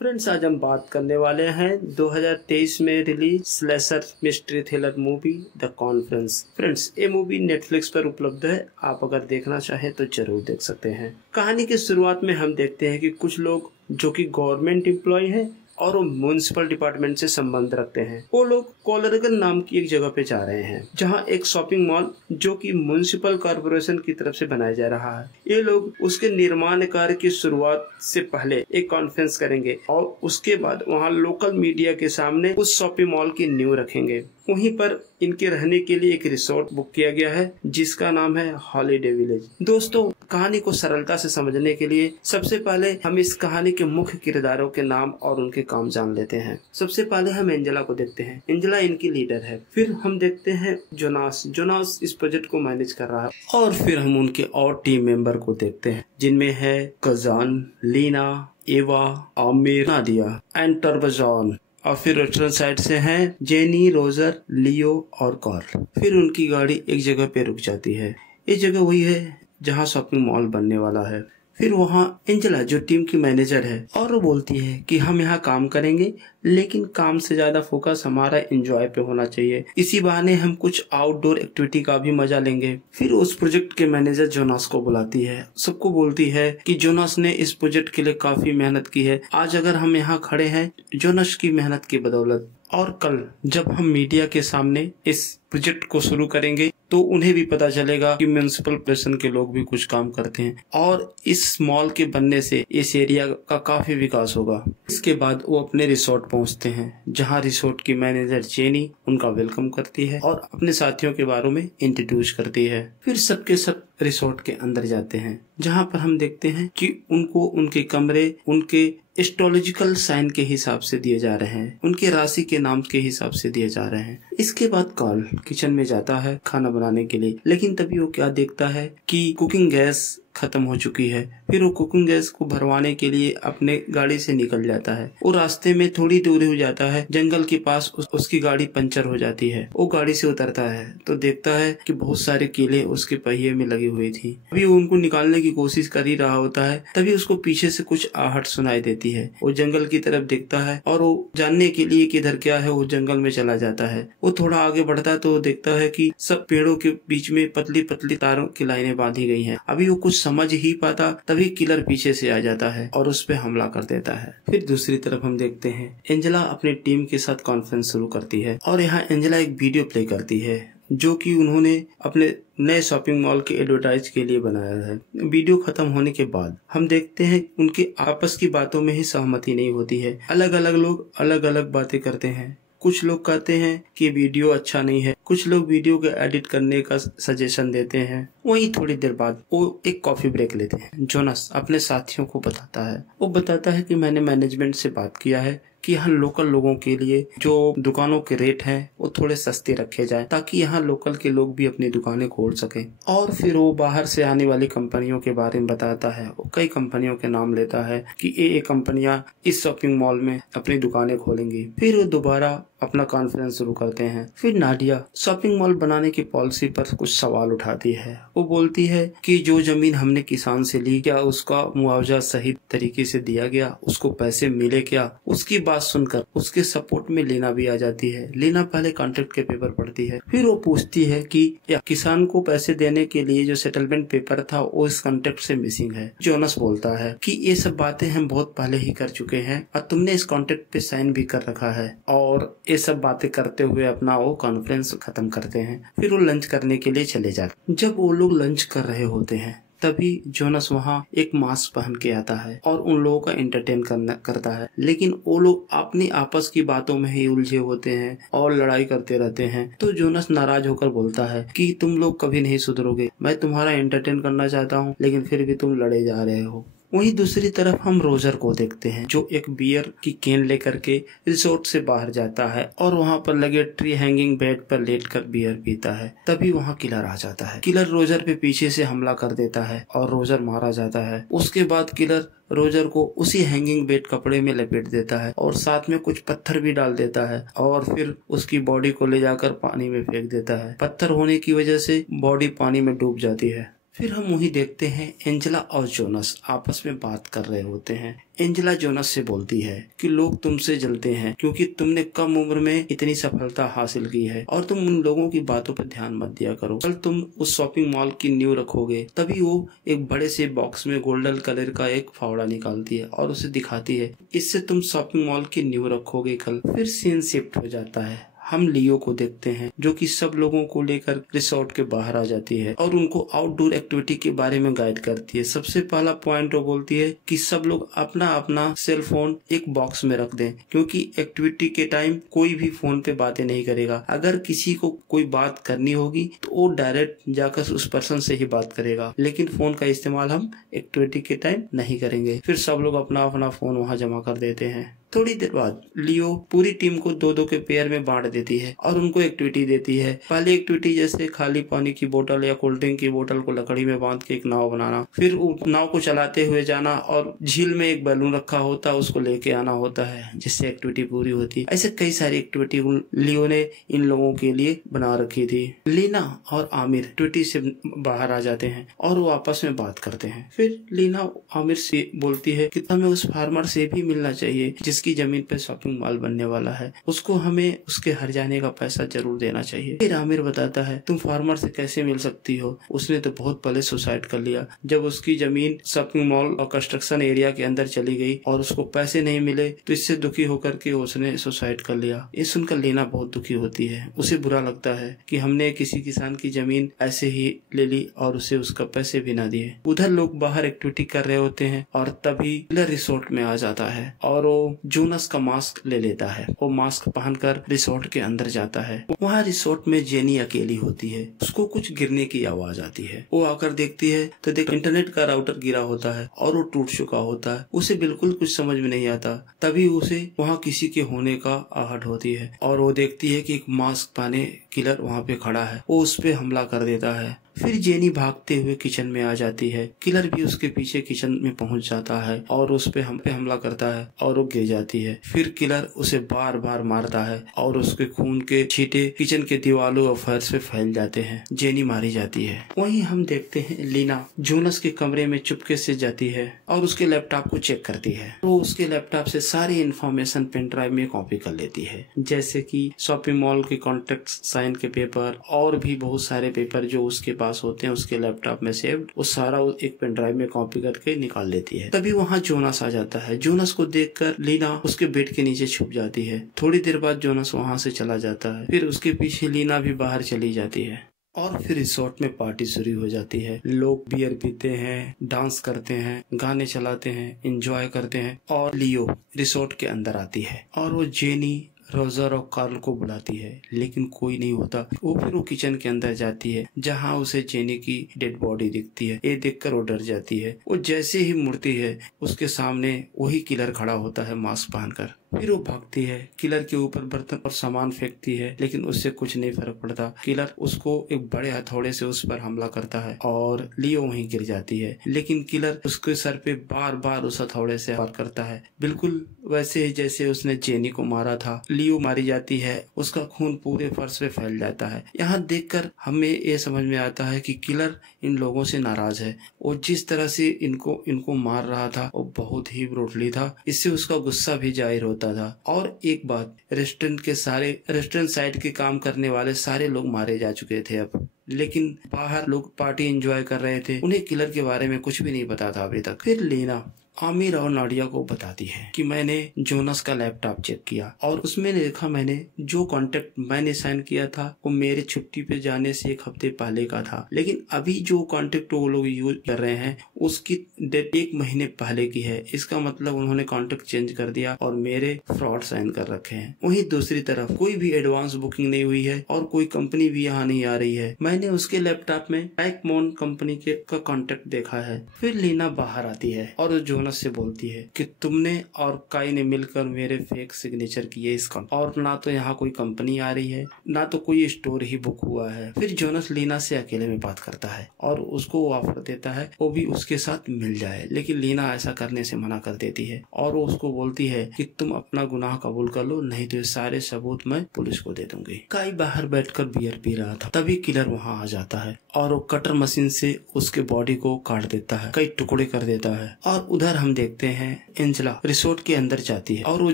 Friends, आज हम बात करने वाले हैं 2023 में release slasher mystery thriller movie the conference. Friends, ये मूवी नेटफ्लिक्स पर उपलब्ध है। आप अगर देखना चाहें तो जरूर देख सकते हैं। कहानी की शुरुआत में हम देखते हैं कि कुछ लोग जो कि गवर्नमेंट एम्प्लॉय हैं और वो म्युनिसिपल डिपार्टमेंट से संबंध रखते हैं, वो लोग कोलरगन नाम की एक जगह पे जा रहे हैं, जहां एक शॉपिंग मॉल जो कि म्युनिसिपल कॉर्पोरेशन की तरफ से बनाया जा रहा है। ये लोग उसके निर्माण कार्य की शुरुआत से पहले एक कॉन्फ्रेंस करेंगे और उसके बाद वहां लोकल मीडिया के सामने उस शॉपिंग मॉल की नींव रखेंगे। वहीं पर इनके रहने के लिए एक रिसोर्ट बुक किया गया है जिसका नाम है हॉलीडे विलेज। दोस्तों, कहानी को सरलता से समझने के लिए सबसे पहले हम इस कहानी के मुख्य किरदारों के नाम और उनके काम जान लेते हैं। सबसे पहले हम एंजेला को देखते हैं। एंजेला इनकी लीडर है। फिर हम देखते हैं जोनास इस प्रोजेक्ट को मैनेज कर रहा है। और फिर हम उनके और टीम मेंबर को देखते हैं, जिनमें है कजान, लीना, एवा, आमिर, नादिया एंड टर्बजॉन। और फिर रेस्टोरेंट साइड से हैं जेनी, रोजर, लियो और कार्ल। फिर उनकी गाड़ी एक जगह पे रुक जाती है। ये जगह वही है जहाँ शॉपिंग मॉल बनने वाला है। फिर वहाँ एंजेला जो टीम की मैनेजर है और वो बोलती है कि हम यहाँ काम करेंगे, लेकिन काम से ज्यादा फोकस हमारा एंजॉय पे होना चाहिए। इसी बहाने हम कुछ आउटडोर एक्टिविटी का भी मजा लेंगे। फिर उस प्रोजेक्ट के मैनेजर जोनास को बुलाती है, सबको बोलती है कि जोनास ने इस प्रोजेक्ट के लिए काफी मेहनत की है। आज अगर हम यहाँ खड़े हैं जोनास की मेहनत की बदौलत, और कल जब हम मीडिया के सामने इस प्रोजेक्ट को शुरू करेंगे तो उन्हें भी पता चलेगा कि म्युनिसिपल कॉर्पोरेशन के लोग भी कुछ काम करते हैं और इस मॉल के बनने से इस एरिया का काफी विकास होगा। इसके बाद वो अपने रिसोर्ट पहुंचते हैं, जहां रिसोर्ट की मैनेजर जेनी उनका वेलकम करती है और अपने साथियों के बारे में इंट्रोड्यूस करती है। फिर सबके सब रिसोर्ट के अंदर जाते हैं, जहां पर हम देखते हैं कि उनको उनके कमरे उनके एस्ट्रोलॉजिकल साइन के हिसाब से दिए जा रहे हैं, उनके राशि के नाम के हिसाब से दिए जा रहे हैं। इसके बाद कार्ल किचन में जाता है खाना बनाने के लिए, लेकिन तभी वो क्या देखता है कि कुकिंग गैस खत्म हो चुकी है। फिर वो कुकिंग गैस को भरवाने के लिए अपने गाड़ी से निकल जाता है। वो रास्ते में थोड़ी दूर हो जाता है, जंगल के पास उसकी गाड़ी पंचर हो जाती है। वो गाड़ी से उतरता है तो देखता है कि बहुत सारे कीले उसके पहिए में लगी हुई थी। अभी वो उनको निकालने की कोशिश कर ही रहा होता है, तभी उसको पीछे से कुछ आहट सुनाई देती है। वो जंगल की तरफ देखता है और वो जानने के लिए कि इधर क्या है वो जंगल में चला जाता है। वो थोड़ा आगे बढ़ता है तो वो देखता है कि सब पेड़ों के बीच में पतली पतली तारों की लाइनें बांधी गई हैं। अभी वो कुछ समझ ही पाता तभी किलर पीछे से आ जाता है और उस पे हमला कर देता है। फिर दूसरी तरफ हम देखते हैं एंजेला अपनी टीम के साथ कॉन्फ्रेंस शुरू करती है और यहाँ एंजेला एक वीडियो प्ले करती है जो कि उन्होंने अपने नए शॉपिंग मॉल के एडवर्टाइज के लिए बनाया है। वीडियो खत्म होने के बाद हम देखते हैं उनके आपस की बातों में ही सहमति नहीं होती है। अलग अलग लोग अलग अलग बातें करते हैं। कुछ लोग कहते हैं कि वीडियो अच्छा नहीं है, कुछ लोग वीडियो को एडिट करने का सजेशन देते हैं। वहीं थोड़ी देर बाद वो एक कॉफी ब्रेक लेते हैं। जोनास अपने साथियों को बताता है, वो बताता है कि मैंने मैनेजमेंट से बात किया है कि यहाँ लोकल लोगों के लिए जो दुकानों के रेट हैं वो थोड़े सस्ते रखे जाएं, ताकि यहाँ लोकल के लोग भी अपनी दुकानें खोल सकें। और फिर वो बाहर से आने वाली कंपनियों के बारे में बताता है। वो कई कंपनियों के नाम लेता है कि ये कंपनियां इस शॉपिंग मॉल में अपनी दुकानें खोलेंगी। फिर वो दोबारा अपना कॉन्फ्रेंस शुरू करते हैं। फिर नाडिया शॉपिंग मॉल बनाने की पॉलिसी पर कुछ सवाल उठाती है। वो बोलती है कि जो जमीन हमने किसान से ली, क्या उसका मुआवजा सही तरीके से दिया गया, उसको पैसे मिले क्या। उसकी बात सुनकर उसके सपोर्ट में लीना भी आ जाती है। लीना पहले कॉन्ट्रैक्ट के पेपर पढ़ती है। फिर वो पूछती है कि किसान को पैसे देने के लिए जो सेटलमेंट पेपर था वो इस कॉन्ट्रैक्ट से मिसिंग है। जोनास बोलता है कि ये सब बातें हम बहुत पहले ही कर चुके हैं और तुमने इस कॉन्ट्रैक्ट पे साइन भी कर रखा है। और ये सब बातें करते हुए अपना वो कॉन्फ्रेंस खत्म करते हैं। फिर वो लंच करने के लिए चले जाते। जब वो लोग लंच कर रहे होते हैं तभी जोनास वहाँ एक मास्क पहन के आता है और उन लोगों का एंटरटेन करता है, लेकिन वो लोग अपनी आपस की बातों में ही उलझे होते हैं और लड़ाई करते रहते हैं। तो जोनास नाराज होकर बोलता है कि तुम लोग कभी नहीं सुधरोगे। मैं तुम्हारा एंटरटेन करना चाहता हूँ, लेकिन फिर भी तुम लड़े जा रहे हो। वहीं दूसरी तरफ हम रोजर को देखते हैं, जो एक बियर की कैन लेकर के रिसोर्ट से बाहर जाता है और वहाँ पर लगे ट्री हैंगिंग बेड पर लेटकर बियर पीता है। तभी वहाँ किलर आ जाता है। किलर रोजर पे पीछे से हमला कर देता है और रोजर मारा जाता है। उसके बाद किलर रोजर को उसी हैंगिंग बेड कपड़े में लपेट देता है और साथ में कुछ पत्थर भी डाल देता है और फिर उसकी बॉडी को ले जाकर पानी में फेंक देता है। पत्थर होने की वजह से बॉडी पानी में डूब जाती है। फिर हम वही देखते हैं एंजेला और जोनस आपस में बात कर रहे होते हैं। एंजेला जोनस से बोलती है कि लोग तुमसे जलते हैं क्योंकि तुमने कम उम्र में इतनी सफलता हासिल की है और तुम उन लोगों की बातों पर ध्यान मत दिया करो। कल तुम उस शॉपिंग मॉल की नींव रखोगे। तभी वो एक बड़े से बॉक्स में गोल्डन कलर का एक फावड़ा निकालती है और उसे दिखाती है, इससे तुम शॉपिंग मॉल की नींव रखोगे कल। फिर सीन शिफ्ट हो जाता है। हम लियो को देखते हैं जो कि सब लोगों को लेकर रिसोर्ट के बाहर आ जाती है और उनको आउटडोर एक्टिविटी के बारे में गाइड करती है। सबसे पहला पॉइंट वो बोलती है कि सब लोग अपना अपना सेल फोन एक बॉक्स में रख दें क्योंकि एक्टिविटी के टाइम कोई भी फोन पे बातें नहीं करेगा। अगर किसी को कोई बात करनी होगी तो वो डायरेक्ट जाकर उस पर्सन से ही बात करेगा, लेकिन फोन का इस्तेमाल हम एक्टिविटी के टाइम नहीं करेंगे। फिर सब लोग अपना अपना फोन वहाँ जमा कर देते हैं। थोड़ी देर बाद लियो पूरी टीम को दो दो के पेयर में बांट देती है और उनको एक्टिविटी देती है। पहली एक्टिविटी जैसे खाली पानी की बोतल या कोल्ड ड्रिंक की बोतल को लकड़ी में बांध के एक नाव बनाना, फिर नाव को चलाते हुए जाना और झील में एक बैलून रखा होता है उसको लेके आना होता है, जिससे एक्टिविटी पूरी होती है। ऐसे कई सारी एक्टिविटी लियो ने इन लोगों के लिए बना रखी थी। लीना और आमिर एक्टिविटी से बाहर आ जाते हैं और वो आपस में बात करते हैं। फिर लीना आमिर से बोलती है कि हमें उस फार्मर से भी मिलना चाहिए जिसकी जमीन पे शॉपिंग मॉल बनने वाला है, उसको हमें उसके हर जाने का पैसा जरूर देना चाहिए। फिर आमिर बताता है तुम फार्मर से कैसे मिल सकती हो, उसने तो बहुत पहले सुसाइड कर लिया जब उसकी जमीन शॉपिंग मॉल और कंस्ट्रक्शन एरिया के अंदर चली गई और उसको पैसे नहीं मिले तो इससे दुखी होकर के उसने सुसाइड कर लिया। ये सुनकर लीना बहुत दुखी होती है। उसे बुरा लगता है कि हमने किसी किसान की जमीन ऐसे ही ले ली और उसे उसका पैसे भी ना दिए। उधर लोग बाहर एक्टिविटी कर रहे होते हैं और तभी रिसोर्ट में आ जाता है और वो जोनस का मास्क ले लेता है। वो मास्क पहनकर रिसोर्ट के अंदर जाता है। वहाँ रिसोर्ट में जेनी अकेली होती है। उसको कुछ गिरने की आवाज आती है। वो आकर देखती है तो देख इंटरनेट का राउटर गिरा होता है और वो टूट चुका होता है। उसे बिल्कुल कुछ समझ में नहीं आता। तभी उसे वहाँ किसी के होने का आहट होती है और वो देखती है कि एक मास्क पहने किलर वहाँ पे खड़ा है। वो उस पे हमला कर देता है। फिर जेनी भागते हुए किचन में आ जाती है। किलर भी उसके पीछे किचन में पहुंच जाता है और उस पे हमला करता है और वो गिर जाती है। फिर किलर उसे बार बार मारता है और उसके खून के छींटे किचन के दीवारों और फर्श पे फैल जाते हैं। जेनी मारी जाती है। वहीं हम देखते हैं लीना जोनस के कमरे में चुपके से जाती है और उसके लैपटॉप को चेक करती है। वो उसके लैपटॉप से सारी इन्फॉर्मेशन पेन ड्राइव में कॉपी कर लेती है, जैसे कि शॉपिंग मॉल के कॉन्ट्रैक्ट साइन के पेपर और भी बहुत सारे पेपर जो उसके पास होते हैं उसके लैपटॉप में सेव्ड, वो सारा एक पेन ड्राइव में कॉपी करके निकाल लेती है। तभी वहाँ जोनस आ जाता है। जोनस को देखकर लीना उसके बेड के नीचे छुप जाती है। थोड़ी देर बाद जोनस वहाँ से चला जाता है। फिर उसके पीछे लीना भी बाहर चली जाती है और फिर रिसोर्ट में पार्टी शुरू हो जाती है। लोग बियर पीते हैं, डांस करते हैं, गाने चलाते हैं, एंजॉय करते हैं और लियो रिसोर्ट के अंदर आती है और वो जेनी, रोजर और कार्ल को बुलाती है, लेकिन कोई नहीं होता। फिर वो किचन के अंदर जाती है जहाँ उसे जेनी की डेड बॉडी दिखती है। ये देखकर वो डर जाती है। वो जैसे ही मुड़ती है उसके सामने वही किलर खड़ा होता है मास्क पहनकर। फिर वो भागती है, किलर के ऊपर बर्तन और सामान फेंकती है, लेकिन उससे कुछ नहीं फर्क पड़ता। किलर उसको एक बड़े हथौड़े से उस पर हमला करता है और लियो वहीं गिर जाती है, लेकिन किलर उसके सर पे बार बार उस हथौड़े से वार करता है, बिल्कुल वैसे ही जैसे उसने जेनी को मारा था। लियो मारी जाती है, उसका खून पूरे फर्श पे फैल जाता है। यहाँ देखकर हमें ये समझ में आता है कि किलर इन लोगों से नाराज है और जिस तरह से इनको मार रहा था वो बहुत ही ब्रूटली था। इससे उसका गुस्सा भी जाहिर होता था। और एक बात, रेस्टोरेंट साइड के काम करने वाले सारे लोग मारे जा चुके थे अब, लेकिन बाहर लोग पार्टी एंजॉय कर रहे थे। उन्हें किलर के बारे में कुछ भी नहीं पता था अभी तक। फिर लीना आमिर और नाडिया को बताती है कि मैंने जोनस का लैपटॉप चेक किया और उसमें देखा मैंने जो कॉन्ट्रैक्ट मैंने साइन किया था वो मेरे छुट्टी पे जाने से 1 हफ्ते पहले का था, लेकिन अभी जो कॉन्ट्रैक्ट वो लोग यूज कर रहे हैं उसकी डेट 1 महीने पहले की है। इसका मतलब उन्होंने कॉन्ट्रैक्ट चेंज कर दिया और मेरे फ्रॉड साइन कर रखे हैं। वहीं दूसरी तरफ कोई भी एडवांस बुकिंग नहीं हुई है और कोई कंपनी भी यहाँ नहीं आ रही है। मैंने उसके लैपटॉप में पैकमोन कंपनी का कॉन्ट्रैक्ट देखा है। फिर लीना बाहर आती है और जोनस से बोलती है कि तुमने और काई ने मिलकर मेरे फेक सिग्नेचर किए इसका, और ना तो यहाँ कोई कंपनी आ रही है, ना तो कोई स्टोर ही बुक हुआ है। फिर जोनस लीना से अकेले में बात करता है और उसको ऑफर देता है वो भी उसके साथ मिल जाए, लेकिन लीना ऐसा करने से मना कर देती है और वो उसको बोलती है कि तुम अपना गुनाह कबूल कर लो, नहीं तो ये सारे सबूत मैं पुलिस को दे दूंगी। काई बाहर बैठकर बियर पी रहा था, तभी किलर वहाँ आ जाता है और वो कटर मशीन से उसके बॉडी को काट देता है, कई टुकड़े कर देता है। और उधर हम देखते हैं एंजेला रिसोर्ट के अंदर जाती है और वो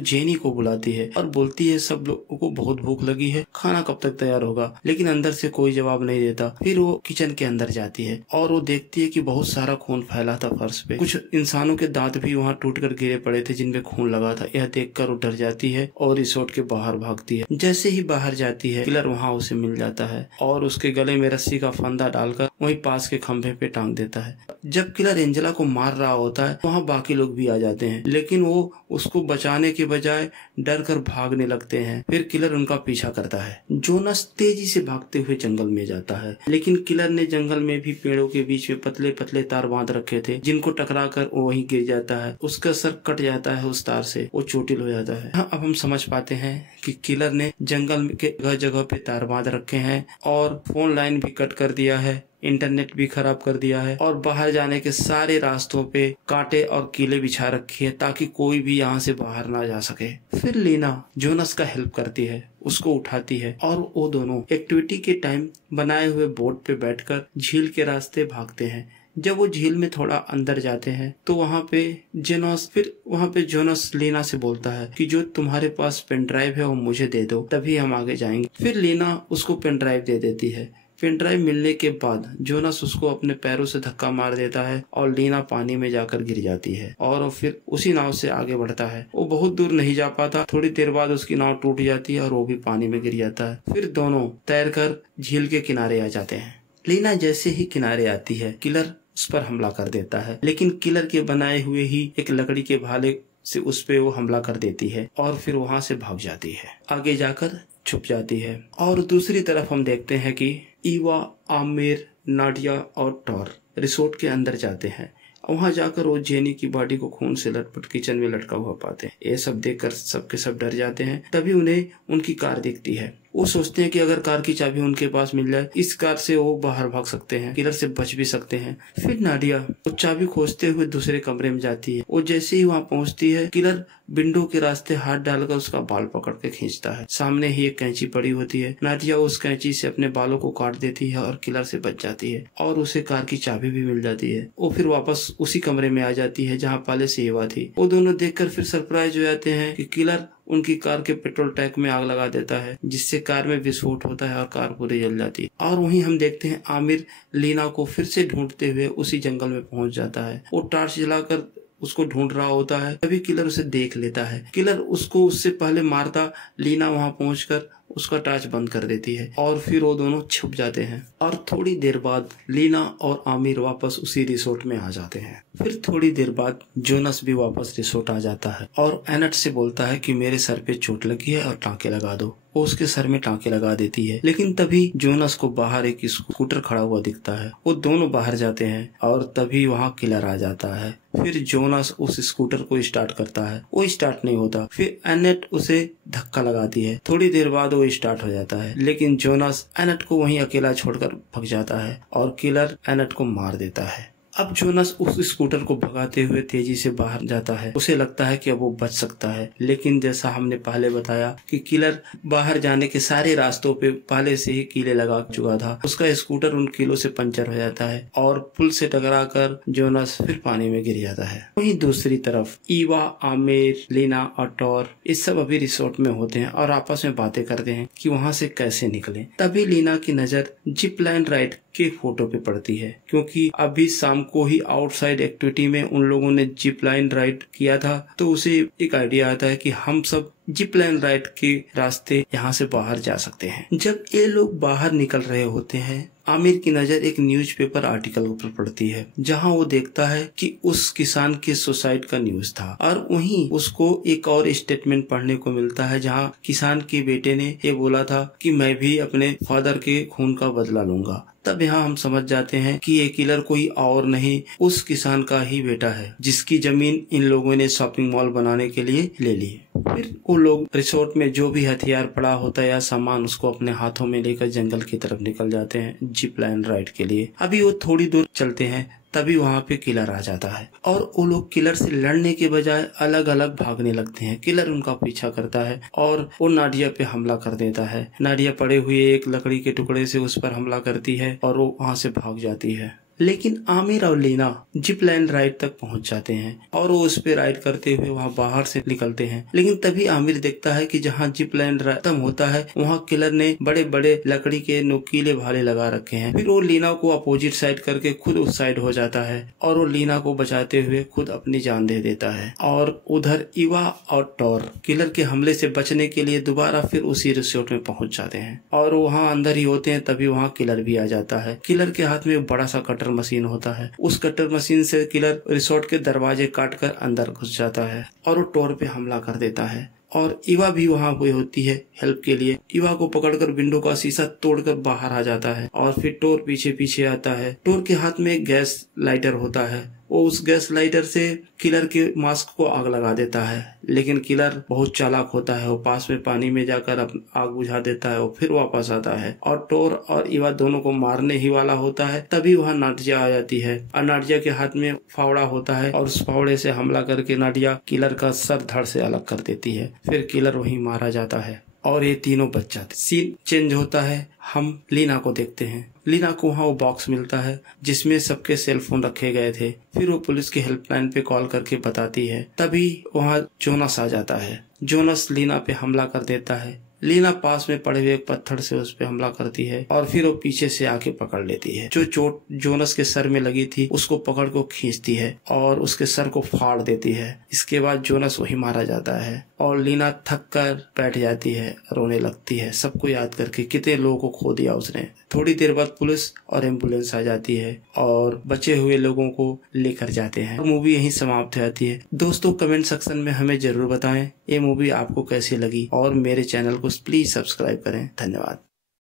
जेनी को बुलाती है और बोलती है सब लोगों को बहुत भूख लगी है, खाना कब तक तैयार होगा, लेकिन अंदर से कोई जवाब नहीं देता। फिर वो किचन के अंदर जाती है और वो देखती है कि बहुत सारा खून फैला था फर्श पे, कुछ इंसानों के दांत भी वहाँ टूटकर गिरे पड़े थे जिनमें खून लगा था। यह देखकर वो डर जाती है और रिसोर्ट के बाहर भागती है। जैसे ही बाहर जाती है किलर वहाँ उसे मिल जाता है और उसके गले में रस्सी का फंदा डालकर वहीं पास के खंभे पे टांग देता है। जब किलर एंजेला को मार रहा होता है वहाँ बाकी लोग भी आ जाते हैं, लेकिन वो उसको बचाने के बजाय डर कर भागने लगते हैं। फिर किलर उनका पीछा करता है। जोनस तेजी से भागते हुए जंगल में जाता है, लेकिन किलर ने जंगल में भी पेड़ों के बीच में पतले पतले तार बांध रखे थे जिनको टकरा कर वो वहीं गिर जाता है। उसका सर कट जाता है उस तार से, वो चोटिल हो जाता है। अब हम समझ पाते हैं कि किलर ने जंगल के जगह जगह पे तार बांध रखे हैं और फोन लाइन भी कट कर दिया है, इंटरनेट भी खराब कर दिया है और बाहर जाने के सारे रास्तों पे कांटे और कीले बिछा रखी है ताकि कोई भी यहाँ से बाहर ना जा सके। फिर लीना जोनस का हेल्प करती है, उसको उठाती है और वो दोनों एक्टिविटी के टाइम बनाए हुए बोट पे बैठकर झील के रास्ते भागते हैं। जब वो झील में थोड़ा अंदर जाते हैं तो वहाँ पे जोनस लीना से बोलता है कि जो तुम्हारे पास पेन ड्राइव है वो मुझे दे दो, तभी हम आगे जाएंगे। फिर लीना उसको पेन ड्राइव दे देती है। पेन ड्राइव मिलने के बाद जोनस उसको अपने पैरों से धक्का मार देता है और लीना पानी में जाकर गिर जाती है और फिर उसी नाव से आगे बढ़ता है। वो बहुत दूर नहीं जा पाता, थोड़ी देर बाद उसकी नाव टूट जाती है और वो भी पानी में गिर जाता है। फिर दोनों तैरकर झील के किनारे आ जाते हैं। लीना जैसे ही किनारे आती है किलर उस पर हमला कर देता है, लेकिन किलर के बनाए हुए ही एक लकड़ी के भाले से उस पे वो हमला कर देती है और फिर वहाँ से भाग जाती है, आगे जाकर छुप जाती है। और दूसरी तरफ हम देखते हैं कि ईवा, आमिर, नाडिया और टॉर रिसोर्ट के अंदर जाते हैं। वहां जाकर वो जेनी की बॉडी को खून से लटपट किचन में लटका हुआ पाते हैं। ये सब देखकर सबके सब डर जाते हैं। तभी उन्हें उनकी कार दिखती है। वो सोचते हैं कि अगर कार की चाबी उनके पास मिल जाए, इस कार से वो बाहर भाग सकते हैं, किलर से बच भी सकते हैं। फिर नाडिया वो चाबी खोजते हुए दूसरे कमरे में जाती है। वो जैसे ही वहाँ पहुँचती है किलर विंडो के रास्ते हाथ डालकर उसका बाल पकड़ के खींचता है। सामने ही एक कैंची पड़ी होती है। नाडिया उस कैंची से अपने बालों को काट देती है और किलर से बच जाती है और उसे कार की चाबी भी मिल जाती है। वो फिर वापस उसी कमरे में आ जाती है जहाँ पहले से ईवा थी। वो दोनों देखकर फिर सरप्राइज हो जाते हैं कि किलर उनकी कार के पेट्रोल टैंक में आग लगा देता है, जिससे कार में विस्फोट होता है और कार पूरी जल जाती है। और वहीं हम देखते हैं आमिर लीना को फिर से ढूंढते हुए उसी जंगल में पहुंच जाता है। वो टॉर्च जलाकर उसको ढूंढ रहा होता है, तभी किलर उसे देख लेता है। किलर उसको उससे पहले मारता लीना वहां पहुंचकर उसका टॉर्च बंद कर देती है और फिर वो दोनों छुप जाते हैं। और थोड़ी देर बाद लीना और आमिर वापस उसी रिसोर्ट में आ जाते हैं। फिर थोड़ी देर बाद जोनस भी वापस रिसोर्ट आ जाता है और एनेट से बोलता है कि मेरे सर पे चोट लगी है और टांके लगा दो। वो उसके सर में टांके लगा देती है, लेकिन तभी जोनस को बाहर एक स्कूटर खड़ा हुआ दिखता है। वो दोनों बाहर जाते हैं और तभी वहाँ किलर आ जाता है। फिर जोनस उस स्कूटर को स्टार्ट करता है, वो स्टार्ट नहीं होता। फिर एनेट उसे धक्का लगाती है। थोड़ी देर बाद वो स्टार्ट हो जाता है, लेकिन जोनस एनेट को वहीं अकेला छोड़कर भाग जाता है और किलर एनेट को मार देता है। अब जोनस उस स्कूटर को भगाते हुए तेजी से बाहर जाता है। उसे लगता है कि अब वो बच सकता है, लेकिन जैसा हमने पहले बताया कि किलर बाहर जाने के सारे रास्तों पे पहले से ही कीले लगा चुका था। उसका स्कूटर उन कीलों से पंचर हो जाता है और पुल से टकराकर जोनस फिर पानी में गिर जाता है। वहीं दूसरी तरफ ईवा, आमिर, लीना और टॉर इस सब अभी रिसोर्ट में होते हैं और आपस में बातें करते हैं कि वहाँ से कैसे निकले। तभी लीना की नजर जिप लाइन राइड के फोटो पे पड़ती है, क्योंकि अभी शाम को ही आउटसाइड एक्टिविटी में उन लोगों ने जिप लाइन राइड किया था। तो उसे एक आइडिया आता है कि हम सब जिप लाइन राइड के रास्ते यहाँ से बाहर जा सकते हैं। जब ये लोग बाहर निकल रहे होते हैं, आमिर की नजर एक न्यूज़पेपर आर्टिकल पर पड़ती है, जहां वो देखता है कि उस किसान के सुसाइड का न्यूज था और वहीं उसको एक और स्टेटमेंट पढ़ने को मिलता है, जहां किसान के बेटे ने ये बोला था कि मैं भी अपने फादर के खून का बदला लूंगा। तब यहाँ हम समझ जाते हैं कि ये किलर कोई और नहीं, उस किसान का ही बेटा है जिसकी जमीन इन लोगों ने शॉपिंग मॉल बनाने के लिए ले ली। फिर वो लोग रिसोर्ट में जो भी हथियार पड़ा होता है या सामान, उसको अपने हाथों में लेकर जंगल की तरफ निकल जाते हैं जिप लाइन राइड के लिए। अभी वो थोड़ी दूर चलते हैं, तभी वहाँ पे किलर आ जाता है और वो लोग किलर से लड़ने के बजाय अलग अलग भागने लगते हैं। किलर उनका पीछा करता है और वो नाडिया पे हमला कर देता है। नाडिया पड़े हुए एक लकड़ी के टुकड़े से उस पर हमला करती है और वो वहाँ से भाग जाती है। लेकिन आमिर और लीना जिप लाइन राइड तक पहुंच जाते हैं और वो उस पे राइड करते हुए वहाँ बाहर से निकलते हैं। लेकिन तभी आमिर देखता है कि जहाँ जिप लाइन खत्म होता है वहाँ किलर ने बड़े बड़े लकड़ी के नुकीले भाले लगा रखे हैं। फिर वो लीना को अपोजिट साइड करके खुद उस साइड हो जाता है और वो लीना को बचाते हुए खुद अपनी जान दे देता है। और उधर इवा और टॉर किलर के हमले से बचने के लिए दोबारा फिर उसी रिसोर्ट में पहुंच जाते हैं और वहाँ अंदर ही होते हैं। तभी वहाँ किलर भी आ जाता है। किलर के हाथ में बड़ा सा कटर मशीन होता है। उस कटर मशीन से किलर रिसोर्ट के दरवाजे काटकर अंदर घुस जाता है और वो टोर पे हमला कर देता है। और इवा भी वहाँ हुई होती है हेल्प के लिए। इवा को पकड़कर विंडो का शीशा तोड़कर बाहर आ जाता है और फिर टोर पीछे पीछे आता है। टोर के हाथ में एक गैस लाइटर होता है। वो उस गैस लाइटर से किलर के मास्क को आग लगा देता है, लेकिन किलर बहुत चालाक होता है। वो पास में पानी में जाकर आग बुझा देता है और फिर वापस आता है और टोर और इवा दोनों को मारने ही वाला होता है। तभी वहाँ नाडिया आ जाती है और नाडिया के हाथ में फावड़ा होता है और उस फावड़े से हमला करके नाडिया किलर का सर धड़ से अलग कर देती है। फिर किलर वहीं मारा जाता है और ये तीनों बच जाते। सीन चेंज होता है, हम लीना को देखते हैं। लीना को वहाँ वो बॉक्स मिलता है जिसमें सबके सेल फोन रखे गए थे। फिर वो पुलिस के हेल्पलाइन पे कॉल करके बताती है। तभी वहाँ जोनस आ जाता है। जोनस लीना पे हमला कर देता है। लीना पास में पड़े हुए एक पत्थर से उस पे हमला करती है और फिर वो पीछे से आके पकड़ लेती है। जो चोट जोनस के सर में लगी थी उसको पकड़ को खींचती है और उसके सर को फाड़ देती है। इसके बाद जोनस वही मारा जाता है और लीना थक कर बैठ जाती है, रोने लगती है, सबको याद करके कितने लोगों को खो दिया उसने। थोड़ी देर बाद पुलिस और एम्बुलेंस आ जाती है और बचे हुए लोगों को लेकर जाते हैं। मूवी यहीं समाप्त हो जाती है। दोस्तों कमेंट सेक्शन में हमें जरूर बताएं ये मूवी आपको कैसी लगी और मेरे चैनल को प्लीज सब्सक्राइब करें। धन्यवाद।